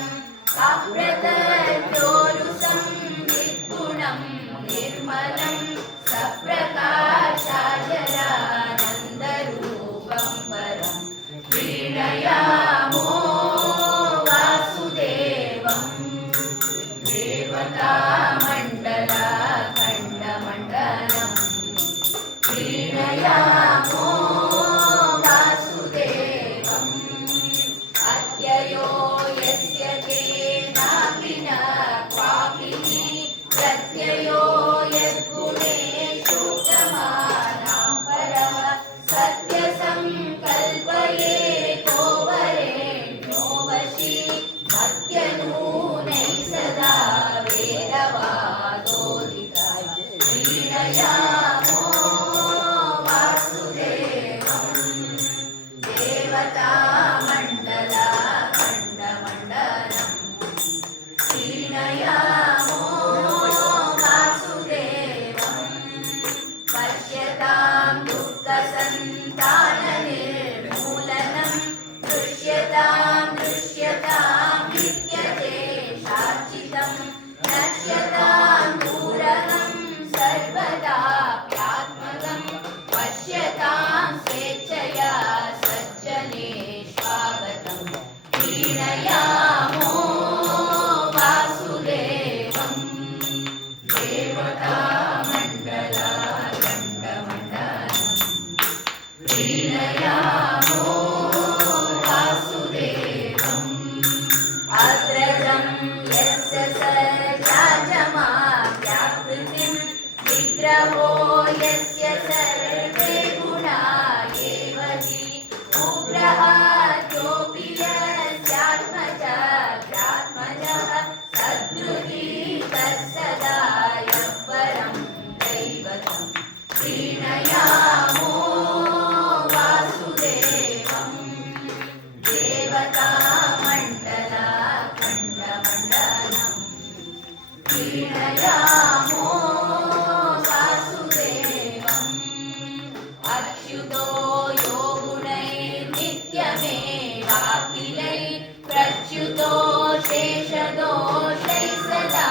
शाश्वतम् अप्रतयोरुसं निर्गुणं निर्मलं सप्रकाशाजरानन्दरूपं परं प्रीणयामो वासुदेवं देवतामण्डलाखण्डमण्डलं प्रीणयामो वासुदेवम् अत्ययो यस्य तेनाविना क्वापि प्रत्ययो यद्गुणेषु समानां परः सत्यसङ्कल्पयेतो वरेण्यो वशी मत्यनूनै सदा वेदवादोदिताय प्रीणयामो वासुदेवं देवतामण्डलाखण्डमण्डलं प्रीणयामो वासुदेवं पश्यतां दुःखसन्ताननिर्मूलनं दृश्यतां विद्यते शाश्वतं नश्यतां दूरहं सर्वदाप्यात्मकं पश्यतां स्वेच्छया सज्जनेष्वागतं प्रीणयामो वासुदेवं देवतामण्डलाखण्डमण्डलं प्रीणयामो वासुदेवम् अग्रजं यस्य सर्वजाजमाव्याकृतिं विग्रहो यस्य सर्वे गुणा एव हि उग्रहाद्योऽपि यस्यात्मजः सद्गृहीतः सदा यः दैवतं प्रीणयामो वासुदेवं देवतामण्डलाखण्डमण्डलं प्रीणयामो वासुदेवम् अच्युतो यो गुणैर्नित्यमेवाखिलैः प्रच्युतो शेषदोषैः सदा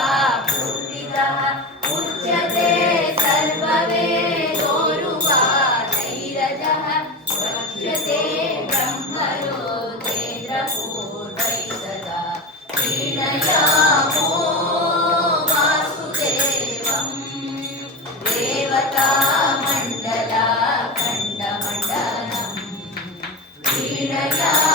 पूजितः उच्यते सर्ववेदोरुवादैरजः वक्ष्यते ब्रह्मयोगेन्द्रपूर्वैः सदा प्रीणयामो वासुदेवं देवतामण्डलाखण्डमण्डलं प्रीणयामो